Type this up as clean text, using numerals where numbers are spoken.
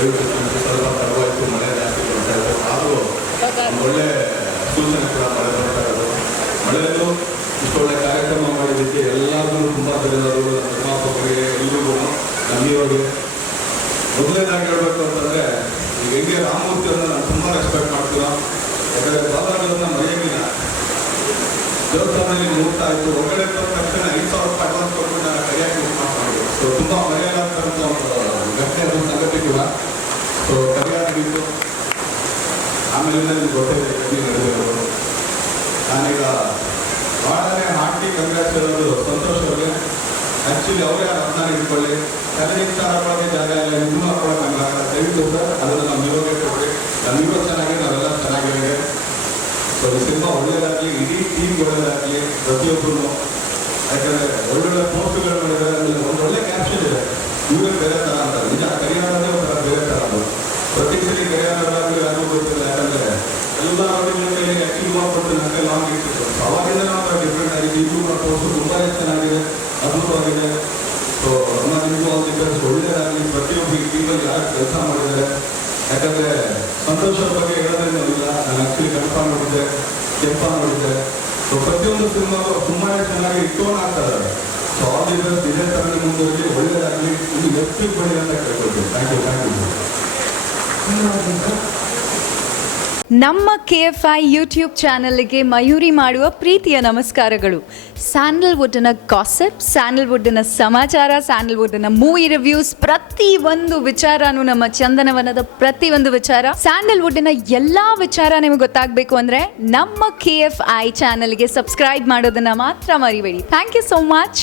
ದಯವಿಟ್ಟು ಸ್ವಲ್ಪ ತಡವಾಯಿತು, ಮಳೆ ಜಾಸ್ತಿ ಬರ್ತಾ ಇದೆ. ಆದರೂ ಒಳ್ಳೆ ಸೂಚನೆ ಕೂಡ ಮಳೆ ಬರ್ತಾ ಇರೋದು. ಮಳೆಯಲ್ಲೂ ಇಷ್ಟೊಳ್ಳೆ ಕಾರ್ಯಕ್ರಮ ಮಾಡಿದ್ದಕ್ಕೆ ಎಲ್ಲರಿಗೂ ತುಂಬ ಧನ್ಯವಾದಗಳು. ನಿರ್ಮಾಪಕರಿಗೆ, ಎಲ್ರಿಗೂ, ನಮ್ಮಿರೋರಿಗೆ. ಮೊದಲನೇದಾಗಿ ಹೇಳಬೇಕು ಅಂತಂದರೆ, ಈಗ ಹೆಂಗೆ ರಾಮಮೂರ್ತಿಯವ್ರನ್ನ ನಾನು ತುಂಬ ರೆಸ್ಪೆಕ್ಟ್ ಮಾಡ್ತೀರ. ಯಾಕಂದರೆ ಬಾಬಾಗಳನ್ನ ಮರೆಯೋಂಗಿಲ್ಲ. ದೇವಸ್ಥಾನದಲ್ಲಿ ಮುಹೂರ್ತ ಆಯಿತು, ಹೊರಗಡೆ ಬಂದ ತಕ್ಷಣ 5,000 ರೂಪಾಯಿ ಅಡ್ವಾನ್ಸ್ ಕೊಟ್ಟು ನಾನು ಕರಿಯಾಗಿ ಮುಹೂರ್ತ ಮಾಡಿದೆ. ಸೊ ತುಂಬ ಮರೆಯಲಾಗ್ತಂಥ ಒಂದು ಘಟನೆ ಒಂದು ಸಂಗತಿ ಕೂಡ. ಸೊ ಕರಿಯಾಗಿ ನಡೀತು. ಆಮೇಲೆ ನಿಮ್ಗೆ ಗೊತ್ತಿದೆ ನಡೆದಿರೋದು. ನಾನೀಗ ಭಾಳನೇ ಹಾಕಿ ಕಂಗ್ರಾಟ್ಸ್ ಹೇಳೋದು ಸಂತೋಷ್ ಅವ್ರಿಗೆ. ಆ್ಯಕ್ಚುಲಿ ಅವರೇ ರತ್ನ ಇಟ್ಕೊಳ್ಳಿ, ಕನ್ನಡಿಗೆ ಜಾಗ ಇಲ್ಲ, ಇನ್ನೂ ಹಾಕೊಳ್ಳೋಕ್ಕಾಗಲ್ಲ. ದಯವಿಟ್ಟು ಸರ್ ಅದನ್ನು ನಮ್ಮ ಇರೋಗೆ ಕೊಡಿ. ನಮಗಿರೋ ಚೆನ್ನಾಗಿ ನಾವೆಲ್ಲ ಚೆನ್ನಾಗಿದೆ. ಸೊ ಈ ಸಿನಿಮಾ ಒಳ್ಳೆಯದಾಗಲಿ, ಇಡೀ ಟೀಮ್ ಒಳ್ಳೆಯದಾಗಲಿ, ಪ್ರತಿಯೊಬ್ಬರು. ಯಾಕಂದರೆ ಒಳ್ಳೊಳ್ಳೆ ಪೋಸ್ಟ್ಗಳು ಮಾಡಿದ್ದಾರೆ. ಆಮೇಲೆ ಒಂದು ಒಳ್ಳೆ ಕ್ಯಾಪ್ಷನ್ ಇದೆ, ಇವರೇ ಬೇರೆ ಥರ ಅಂತ. ನಿಜ ಕರಿಯಾರದೇ ಒಂಥರ ಬೇರೆ ಥರ ಅದು. ಪ್ರತಿ ಸರಿ ಕರಿಯಾರಾಗಲಿ ಯಾರಿಗೂ ಗೊತ್ತಿಲ್ಲ. ಯಾಕಂದರೆ ಎಲ್ಲ ಅವರಿಗೆ ಆ್ಯಕ್ಟಿವ್ ಮಾಡ್ಕೊಟ್ಟು ನನಗೆ ಲಾಂಗ್ ಇಟ್ಟಿತ್ತು. ಅವಾಗಿಂದ ನಾವು ಡಿಫ್ರೆಂಟ್ ಆಗಿದೆ. ಈಗಲೂ ಪೋಸ್ಟ್ ತುಂಬಾ ಚೆನ್ನಾಗಿದೆ, ಅದ್ಭುತವಾಗಿದೆ. ಸೊ ನಮ್ಮ ನಿಮಗೂ ಒಂದು ಒಳ್ಳೆಯದಾಗಲಿ. ಪ್ರತಿಯೊಬ್ಬ ಈ ಟೀಮಲ್ಲಿ ಯಾರು ಕೆಲಸ ಮಾಡಿದ್ದಾರೆ. ಯಾಕಂದರೆ ಸಂತೋಷದ ಬಗ್ಗೆ ಹೇಳೋದೇನೂ ಇಲ್ಲ. ನಾನು ಆ್ಯಕ್ಚುಲಿ ಕನ್ಫ ನೋಡಿದ್ದೆ, ಕೆಂಪ ನೋಡಿದ್ದೆ. ಸೊ ಪ್ರತಿಯೊಂದು ಸಿನಿಮಾಗೂ ತುಂಬಾ ಚೆನ್ನಾಗಿ ಟೋನ್ ಆಗ್ತಾ ಇದ್ದಾರೆ. So all the best. ಇದೇ ಥರ ಮುಂದುವರೆಸಿ ಒಳ್ಳೆಯದಾಗಲಿ. ಇದು ಎತ್ತಿಗೆ ಬನ್ನಿ ಅಂತ ಕೇಳ್ಕೊಳ್ತೀನಿ. Thank you. ನಮ್ಮ KFI ಯೂಟ್ಯೂಬ್ ಚಾನಲ್ಗೆ ಮಯೂರಿ ಮಾಡುವ ಪ್ರೀತಿಯ ನಮಸ್ಕಾರಗಳು. ಸ್ಯಾಂಡಲ್ವುಡ್ನ ಗಾಸಿಪ್, ಸ್ಯಾಂಡಲ್ವುಡ್ನ ಸಮಾಚಾರ, ಸ್ಯಾಂಡಲ್ವುಡ್ನ ಮೂವಿ ರಿವ್ಯೂಸ್, ಪ್ರತಿಯೊಂದು ವಿಚಾರನೂ ನಮ್ಮ ಚಂದನವನದ ಪ್ರತಿಯೊಂದು ವಿಚಾರ, ಸ್ಯಾಂಡಲ್ವುಡ್ನ ಎಲ್ಲ ವಿಚಾರ ನಿಮಗೆ ಗೊತ್ತಾಗಬೇಕು ಅಂದರೆ ನಮ್ಮ KFI ಚಾನಲ್ಗೆ ಸಬ್ಸ್ಕ್ರೈಬ್ ಮಾಡೋದನ್ನು ಮಾತ್ರ ಮರಿಬೇಡಿ. Thank you so much.